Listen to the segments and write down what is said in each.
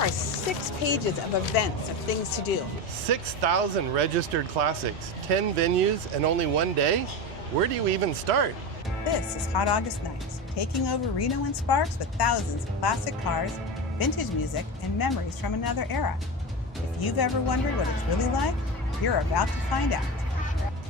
are 6 pages of events of things to do. 6,000 registered classics, 10 venues, and only one day? Where do you even start? This is Hot August Nights, taking over Reno and Sparks with thousands of classic cars, vintage music, and memories from another era. If you've ever wondered what it's really like, you're about to find out.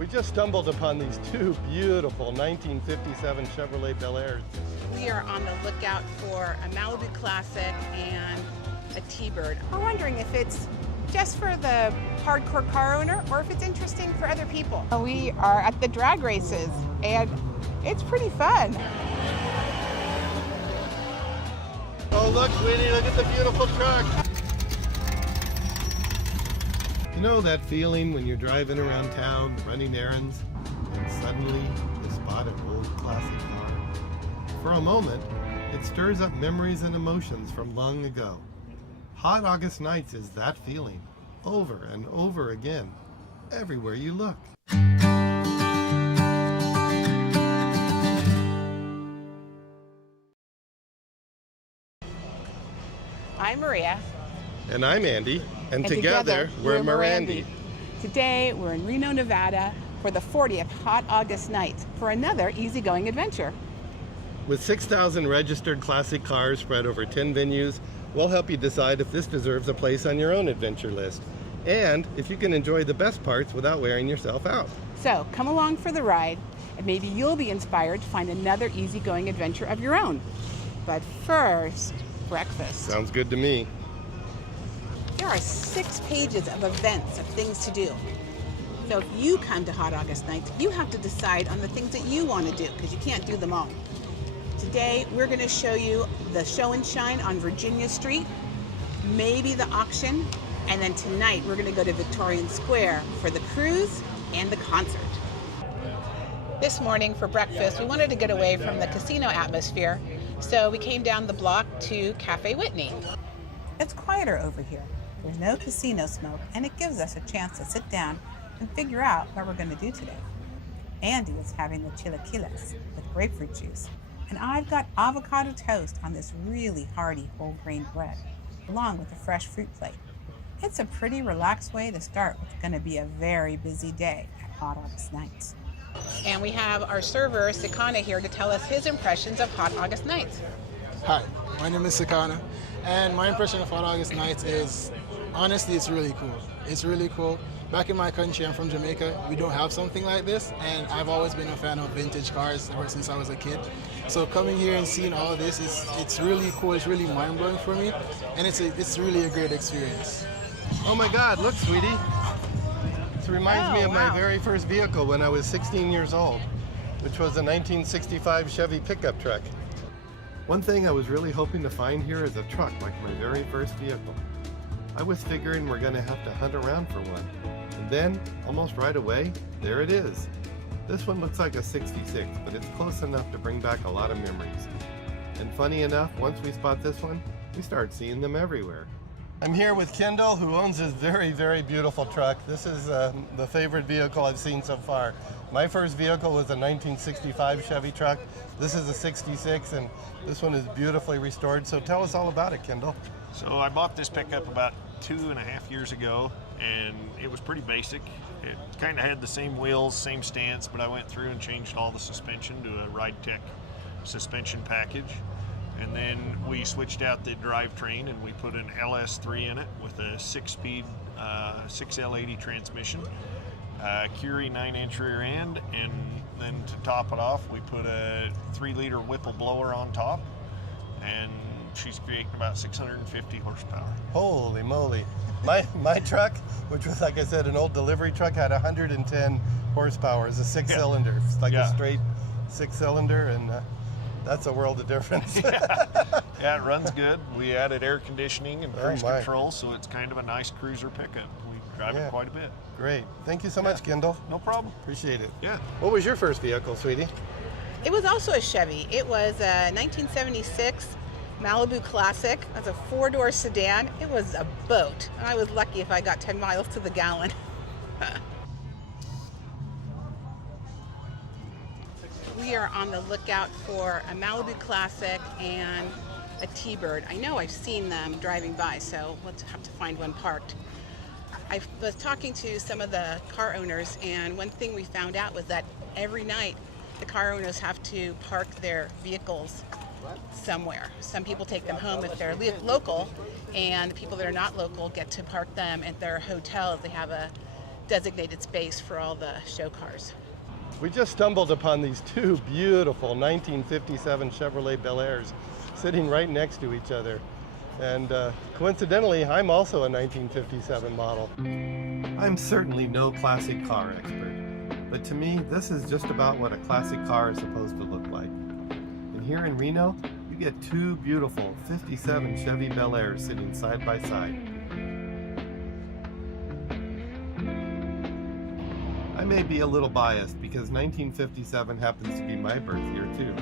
We just stumbled upon these two beautiful 1957 Chevrolet Bel Airs. We are on the lookout for a Malibu Classic and a T-Bird. We're wondering if it's just for the hardcore car owner or if it's interesting for other people. We are at the drag races and it's pretty fun. Oh look, Whitney, look at the beautiful truck. You know that feeling when you're driving around town, running errands, and suddenly you spot an old classic car? For a moment, it stirs up memories and emotions from long ago. Hot August Nights is that feeling, over and over again, everywhere you look. I'm Maria. And I'm Andy, and together we're Mariandy. Today we're in Reno, Nevada for the 40th Hot August Nights for another easygoing adventure. With 6,000 registered classic cars spread over 10 venues, we'll help you decide if this deserves a place on your own adventure list, and if you can enjoy the best parts without wearing yourself out. So come along for the ride, and maybe you'll be inspired to find another easygoing adventure of your own. But first, breakfast. Sounds good to me. There are 6 pages of events of things to do. So if you come to Hot August Nights, you have to decide on the things that you want to do because you can't do them all. Today, we're going to show you the show and shine on Virginia Street, maybe the auction, and then tonight we're going to go to Victorian Square for the cruise and the concert. This morning for breakfast, we wanted to get away from the casino atmosphere, so we came down the block to Café Whitney. It's quieter over here. There's no casino smoke, and it gives us a chance to sit down and figure out what we're going to do today. Andy is having the chilaquiles with grapefruit juice, and I've got avocado toast on this really hearty whole grain bread, along with a fresh fruit plate. It's a pretty relaxed way to start what's going to be a very busy day at Hot August Nights. And we have our server, Sakana, here to tell us his impressions of Hot August Nights. Hi, my name is Sakana, and my impression of Hot August Nights is, honestly, it's really cool. It's really cool. Back in my country, I'm from Jamaica, we don't have something like this, and I've always been a fan of vintage cars ever since I was a kid. So coming here and seeing all this, it's really cool, it's really mind-blowing for me, and it's really a great experience. Oh my God, look, sweetie. This reminds me of my very first vehicle when I was 16 years old, which was a 1965 Chevy pickup truck. One thing I was really hoping to find here is a truck like my very first vehicle. I was figuring we're gonna have to hunt around for one. And then, almost right away, there it is. This one looks like a 66, but it's close enough to bring back a lot of memories. And funny enough, once we spot this one, we start seeing them everywhere. I'm here with Kendall, who owns this very, very beautiful truck. This is the favorite vehicle I've seen so far. My first vehicle was a 1965 Chevy truck. This is a 66, and this one is beautifully restored. So tell us all about it, Kendall. So I bought this pickup about 2.5 years ago, and it was pretty basic. It kind of had the same wheels, same stance, but I went through and changed all the suspension to a Ride Tech suspension package. And then we switched out the drivetrain and we put an LS3 in it with a 6-speed 6L80 transmission, Curie 9-inch rear end, and then to top it off, we put a 3-liter Whipple blower on top, and she's creating about 650 horsepower. Holy moly. My truck, which was, like I said, an old delivery truck, had 110 horsepower. It's a 6-cylinder. It's like a straight 6-cylinder, and that's a world of difference. Yeah, it runs good. We added air conditioning and cruise control, so it's kind of a nice cruiser pickup. We drive it quite a bit. Great. Thank you so much, Kendall. No problem. Appreciate it. Yeah. What was your first vehicle, sweetie? It was also a Chevy. It was a 1976 Malibu Classic. It was a 4-door sedan. It was a boat. I was lucky if I got 10 miles to the gallon. We are on the lookout for a Malibu Classic and a T-Bird. I know I've seen them driving by, so let's have to find one parked. I was talking to some of the car owners, and one thing we found out was that every night the car owners have to park their vehicles somewhere. Some people take them home if they're local, and the people that are not local get to park them at their hotels. They have a designated space for all the show cars. We just stumbled upon these two beautiful 1957 Chevrolet Bel Airs sitting right next to each other. And coincidentally, I'm also a 1957 model. I'm certainly no classic car expert, but to me, this is just about what a classic car is supposed to look like. And here in Reno, you get two beautiful 57 Chevy Bel Airs sitting side by side. I may be a little biased because 1957 happens to be my birth year too,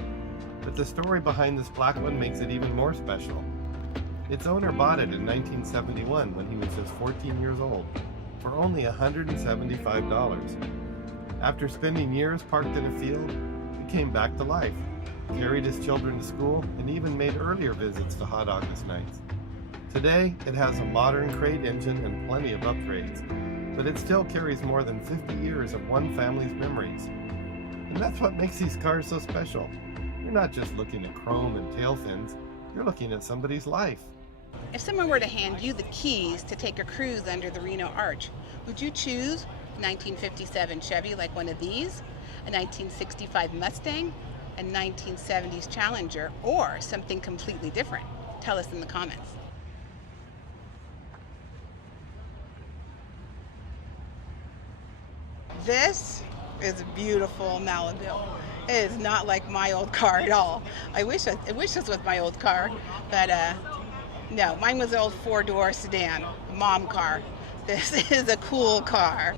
but the story behind this black one makes it even more special. Its owner bought it in 1971 when he was just 14 years old for only $175. After spending years parked in a field, he came back to life, carried his children to school, and even made earlier visits to hot August nights. Today, it has a modern crate engine and plenty of upgrades, but it still carries more than 50 years of one family's memories. And that's what makes these cars so special. You're not just looking at chrome and tail fins, you're looking at somebody's life. If someone were to hand you the keys to take a cruise under the Reno Arch, would you choose a 1957 Chevy like one of these, a 1965 Mustang, a 1970s Challenger, or something completely different? Tell us in the comments. This is a beautiful Malibu. It is not like my old car at all. I wish this was my old car, but no, mine was an old four-door sedan, mom car. This is a cool car.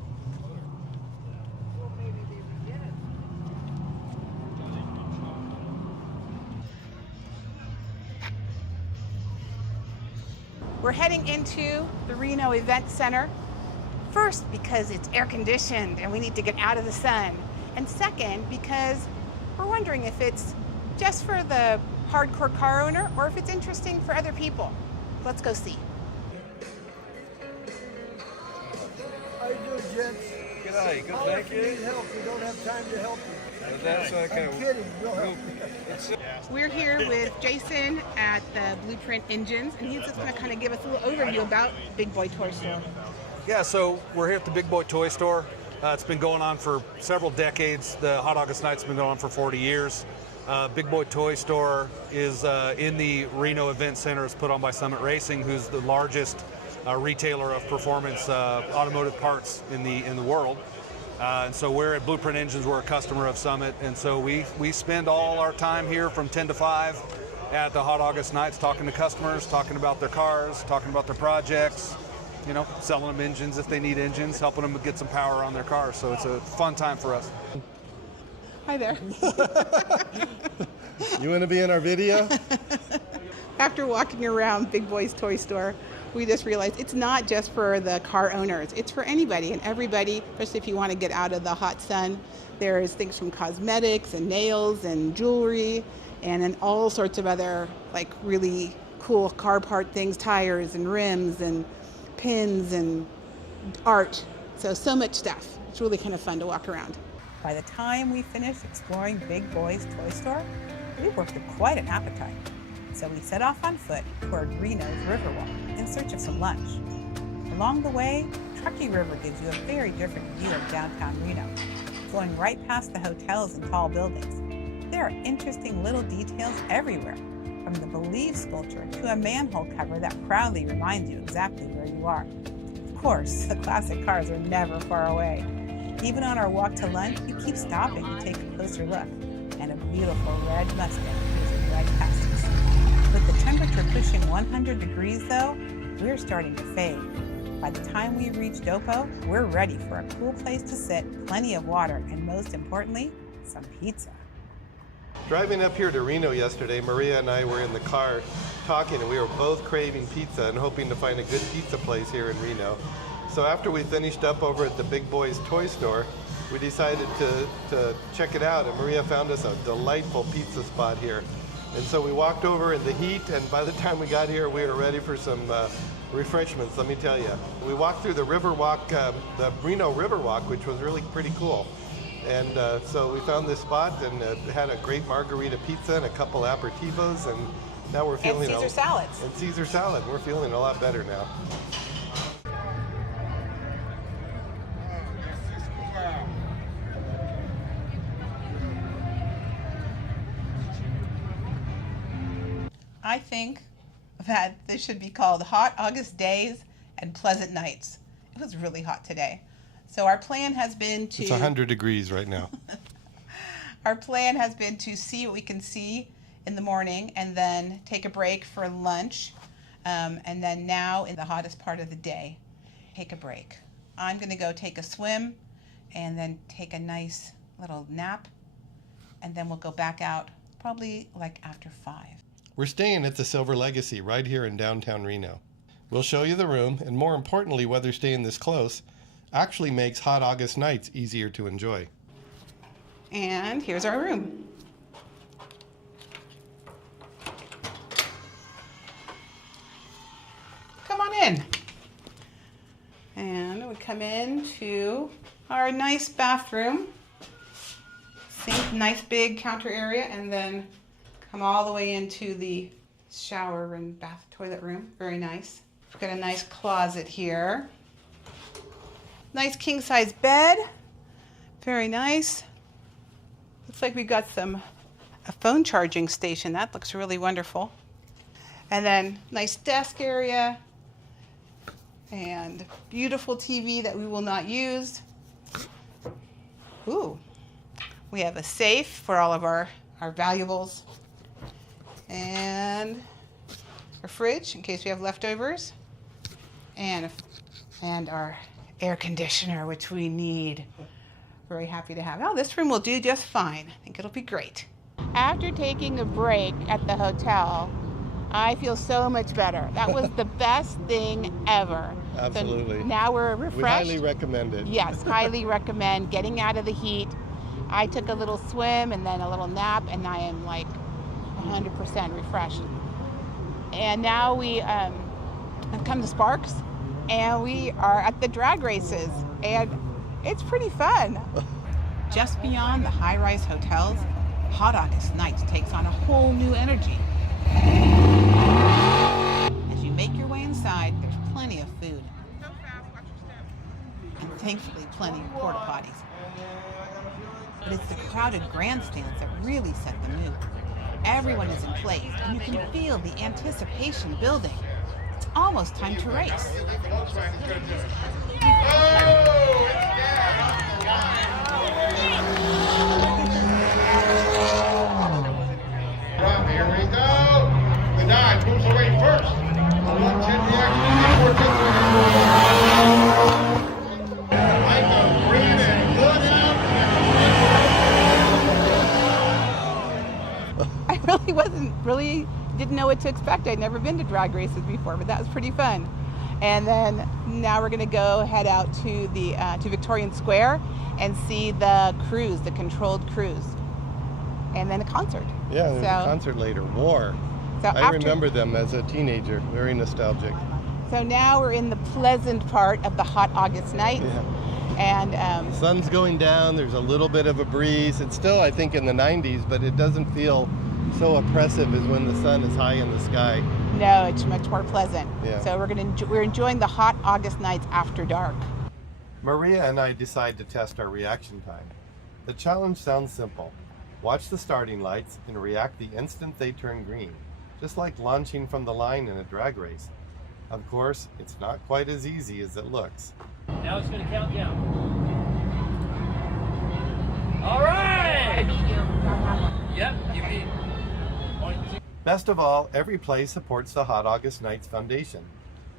We're heading into the Reno Event Center. First, because it's air conditioned and we need to get out of the sun. And second, because we're wondering if it's just for the hardcore car owner or if it's interesting for other people. Let's go see. How you doing, gents? G'day, good, thank If you you. need help, we don't have time to help you. That's okay. I'm kidding, we'll help you. We're here with Jason at the Blueprint Engines, and he's just going to kind of give us a little overview about Big Boy Toy Store. Yeah, so we're here at the Big Boy Toy Store. It's been going on for several decades. The Hot August Night's been going on for 40 years. Big Boy Toy Store is in the Reno Event Center. It's put on by Summit Racing, who's the largest retailer of performance automotive parts in the world. And so we're at Blueprint Engines. We're a customer of Summit, and so we spend all our time here from 10 to 5 at the Hot August Nights talking to customers, talking about their cars, talking about their projects, you know, selling them engines if they need engines, helping them get some power on their cars. So it's a fun time for us. Hi there. You want to be in our video? After walking around Big Boy's Toy Store, we just realized it's not just for the car owners. It's for anybody and everybody, especially if you want to get out of the hot sun. There's things from cosmetics and nails and jewelry and then all sorts of other like really cool car part things, tires and rims and pins and art. So much stuff. It's really kind of fun to walk around. By the time we finished exploring Big Boy's Toy Store, we worked up quite an appetite. So we set off on foot toward Reno's Riverwalk in search of some lunch. Along the way, Truckee River gives you a very different view of downtown Reno, flowing right past the hotels and tall buildings. There are interesting little details everywhere, from the Believe sculpture to a manhole cover that proudly reminds you exactly where you are. Of course, the classic cars are never far away. Even on our walk to lunch, you keep stopping to take a closer look, and a beautiful red Mustang cruising right past us. With the temperature pushing 100 degrees though, we're starting to fade. By the time we reach Dopo, we're ready for a cool place to sit, plenty of water, and most importantly, some pizza. Driving up here to Reno yesterday, Maria and I were in the car talking, and we were both craving pizza and hoping to find a good pizza place here in Reno. So after we finished up over at the Big Boy's Toy Store, we decided to check it out, and Maria found us a delightful pizza spot here. And so we walked over in the heat, and by the time we got here, we were ready for some refreshments, let me tell you. We walked through the Riverwalk, the Reno Riverwalk, which was really pretty cool. And so we found this spot and had a great margarita pizza and a couple aperitivos, and now we're feeling... And Caesar salads. And Caesar salad. We're feeling a lot better now. I think that this should be called Hot August Days and Pleasant Nights. It was really hot today. So our plan has been to... It's 100 degrees right now. Our plan has been to see what we can see in the morning and then take a break for lunch. And then now in the hottest part of the day, take a break. I'm gonna go take a swim and then take a nice little nap. And then we'll go back out probably like after 5. We're staying at the Silver Legacy right here in downtown Reno. We'll show you the room, and more importantly, whether staying this close actually makes hot August nights easier to enjoy. And here's our room. Come on in. And we come into our nice bathroom. Sink, nice big counter area, and then come all the way into the shower and bath toilet room. Very nice. We've got a nice closet here. Nice king size bed. Very nice. Looks like we've got a phone charging station. That looks really wonderful. And then nice desk area and beautiful TV that we will not use. Ooh. We have a safe for all of our valuables. And a fridge in case we have leftovers, and our air conditioner, which we need. Very happy to have. Oh, this room will do just fine. I think it'll be great. After taking a break at the hotel, I feel so much better. That was the best thing ever. Absolutely. So now we're refreshed. We highly recommend it. Yes, highly recommend getting out of the heat. I took a little swim and then a little nap, and I am like 100% refreshed. And now we have come to Sparks, and we are at the drag races, and it's pretty fun. Just beyond the high-rise hotels, Hot August Nights takes on a whole new energy. As you make your way inside, there's plenty of food. And thankfully, plenty of porta potties. But it's the crowded grandstands that really set the mood. Everyone is in place, and you can feel the anticipation building. It's almost time to race. Here we go. The dive moves away first. The 110 reaction before like a green and good out. I didn't know what to expect. I'd never been to drag races before, but that was pretty fun. And then now we're going to head out to the to Victorian Square and see the cruise, the controlled cruise, and then a concert. Yeah, there's a concert later. War. So I remember them as a teenager. Very nostalgic. So now we're in the pleasant part of the hot August night. Yeah. And sun's going down. There's a little bit of a breeze. It's still, I think, in the 90s, but it doesn't feel so oppressive as when the sun is high in the sky. No, it's much more pleasant. Yeah. So we're enjoying the hot August nights after dark. Maria and I decide to test our reaction time. The challenge sounds simple. Watch the starting lights and react the instant they turn green, just like launching from the line in a drag race. Of course, it's not quite as easy as it looks. Now it's going to count down. All right! Yep, you beat. Best of all, every play supports the Hot August Nights Foundation.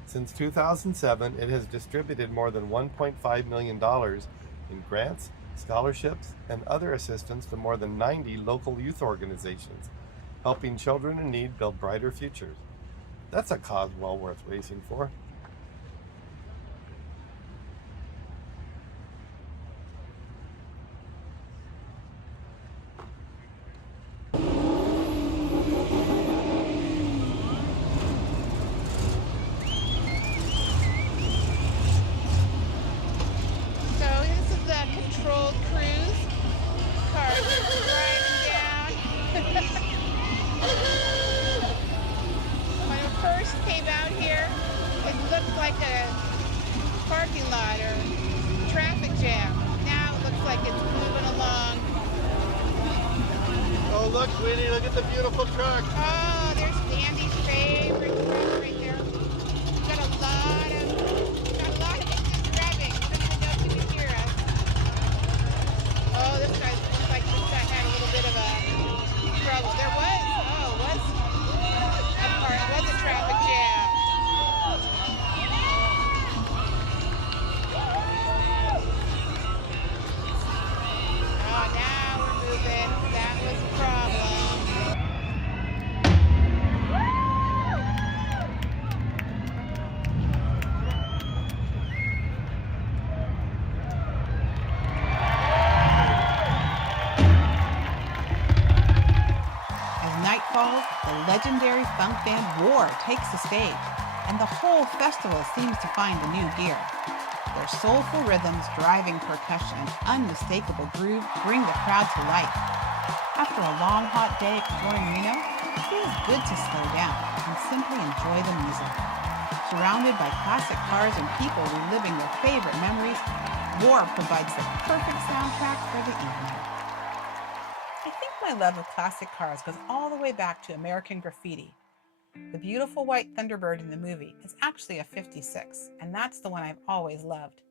Since 2007, it has distributed more than $1.5 million in grants, scholarships, and other assistance to more than 90 local youth organizations, helping children in need build brighter futures. That's a cause well worth racing for. like a parking lot or traffic jam. Now it looks like it's moving along. Oh, look, sweetie, look at the beautiful truck. Oh, there's Andy's favorite truck right there. Got a lot of engines revving. Let me know if you can hear us. Oh, this guy looks like this guy had a little bit of a trouble. There was a traffic jam. Oh, now we're moving. That was a problem. As night falls, the legendary funk band War takes the stage, and the whole festival seems to find a new gear. Their soulful rhythms, driving percussion, and unmistakable groove bring the crowd to life. After a long, hot day exploring Reno, it feels good to slow down and simply enjoy the music. Surrounded by classic cars and people reliving their favorite memories, War provides the perfect soundtrack for the evening. I think my love of classic cars goes all the way back to American Graffiti. The beautiful white Thunderbird in the movie is actually a 56, and that's the one I've always loved.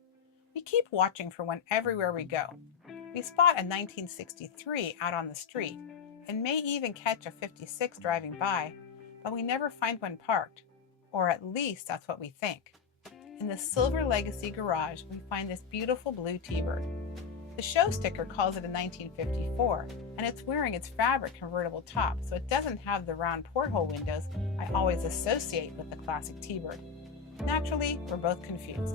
We keep watching for one everywhere we go. We spot a 1963 out on the street, and may even catch a 56 driving by, but we never find one parked, or at least that's what we think. In the Silver Legacy garage, we find this beautiful blue T-Bird. The show sticker calls it a 1954, and it's wearing its fabric convertible top, so it doesn't have the round porthole windows I always associate with the classic T-Bird. Naturally, we're both confused.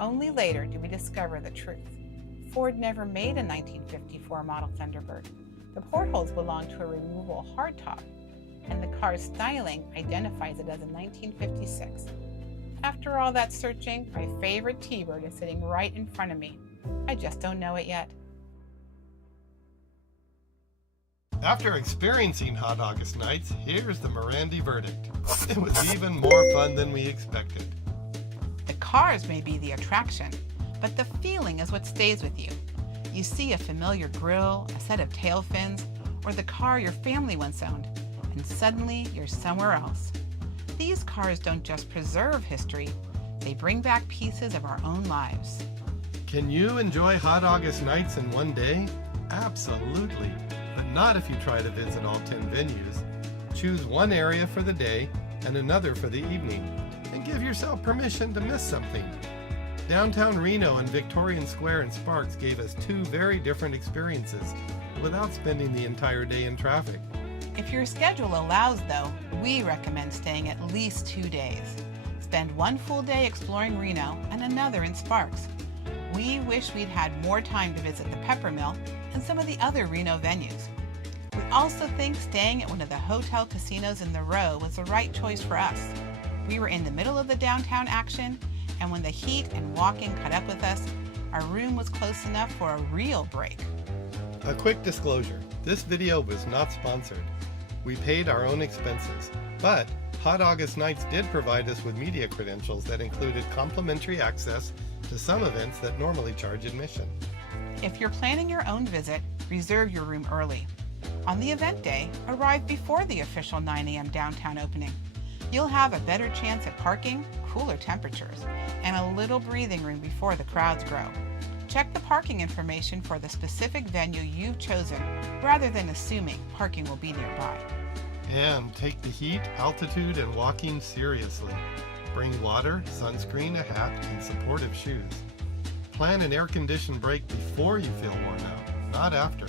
Only later do we discover the truth. Ford never made a 1954 model Thunderbird. The portholes belong to a removable hardtop, and the car's styling identifies it as a 1956. After all that searching, my favorite T-Bird is sitting right in front of me. I just don't know it yet. After experiencing hot August nights, here's the Mariandy verdict. It was even more fun than we expected. The cars may be the attraction, but the feeling is what stays with you. You see a familiar grille, a set of tail fins, or the car your family once owned, and suddenly you're somewhere else. These cars don't just preserve history, they bring back pieces of our own lives. Can you enjoy hot August nights in one day? Absolutely, but not if you try to visit all 10 venues. Choose one area for the day and another for the evening, and give yourself permission to miss something. Downtown Reno and Victorian Square and Sparks gave us two very different experiences without spending the entire day in traffic. If your schedule allows, though, we recommend staying at least 2 days. Spend one full day exploring Reno and another in Sparks. We wish we'd had more time to visit the Pepper Mill and some of the other Reno venues. We also think staying at one of the hotel casinos in the Row was the right choice for us. We were in the middle of the downtown action, and when the heat and walking caught up with us, our room was close enough for a real break. A quick disclosure, this video was not sponsored. We paid our own expenses, but Hot August Nights did provide us with media credentials that included complimentary access to some events that normally charge admission. If you're planning your own visit, reserve your room early. On the event day, arrive before the official 9 a.m. downtown opening. You'll have a better chance at parking, cooler temperatures, and a little breathing room before the crowds grow. Check the parking information for the specific venue you've chosen rather than assuming parking will be nearby. And take the heat, altitude, and walking seriously. Bring water, sunscreen, a hat, and supportive shoes. Plan an air-conditioned break before you feel worn out, not after.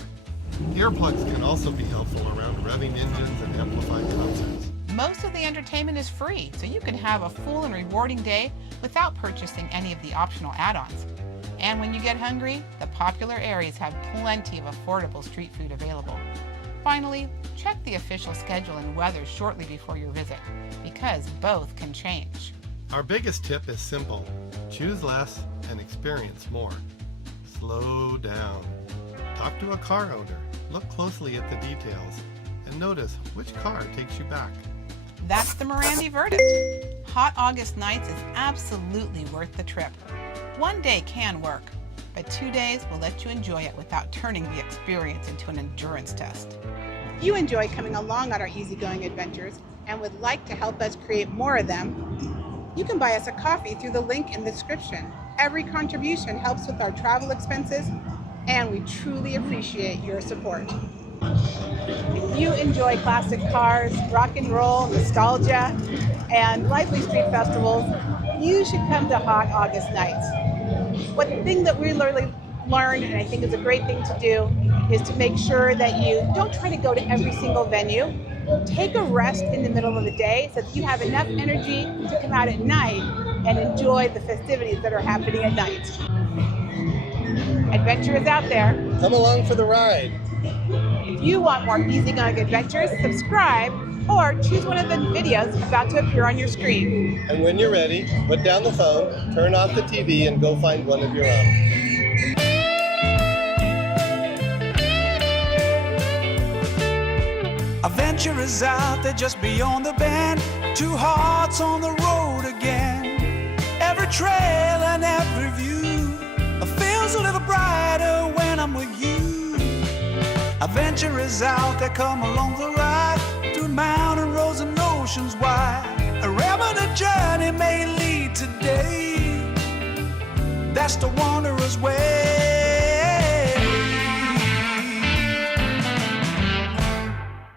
Earplugs can also be helpful around revving engines and amplifying concerts. Most of the entertainment is free, so you can have a full and rewarding day without purchasing any of the optional add-ons. And when you get hungry, the popular areas have plenty of affordable street food available. Finally, check the official schedule and weather shortly before your visit, because both can change. Our biggest tip is simple. Choose less and experience more. Slow down. Talk to a car owner. Look closely at the details and notice which car takes you back. That's the Mariandy verdict. hot August nights is absolutely worth the trip. One day can work, but 2 days will let you enjoy it without turning the experience into an endurance test. If you enjoy coming along on our easygoing adventures and would like to help us create more of them, you can buy us a coffee through the link in the description. Every contribution helps with our travel expenses, and we truly appreciate your support. If you enjoy classic cars, rock and roll, nostalgia, and lively street festivals, you should come to Hot August Nights. One thing that we learned, and I think is a great thing to do, is to make sure that you don't try to go to every single venue. Take a rest in the middle of the day so that you have enough energy to come out at night and enjoy the festivities that are happening at night. Adventure is out there. Come along for the ride. If you want more easygoing adventures, subscribe or choose one of the videos about to appear on your screen. And when you're ready, put down the phone, turn off the TV, and go find one of your own. Adventure is out there just beyond the bend. Two hearts on the road again. Every trail and every view feels a little brighter when I'm with you. Adventure is out there, come along the ride. Through mountain roads and oceans wide. Wherever the journey may lead today, that's the wanderer's way.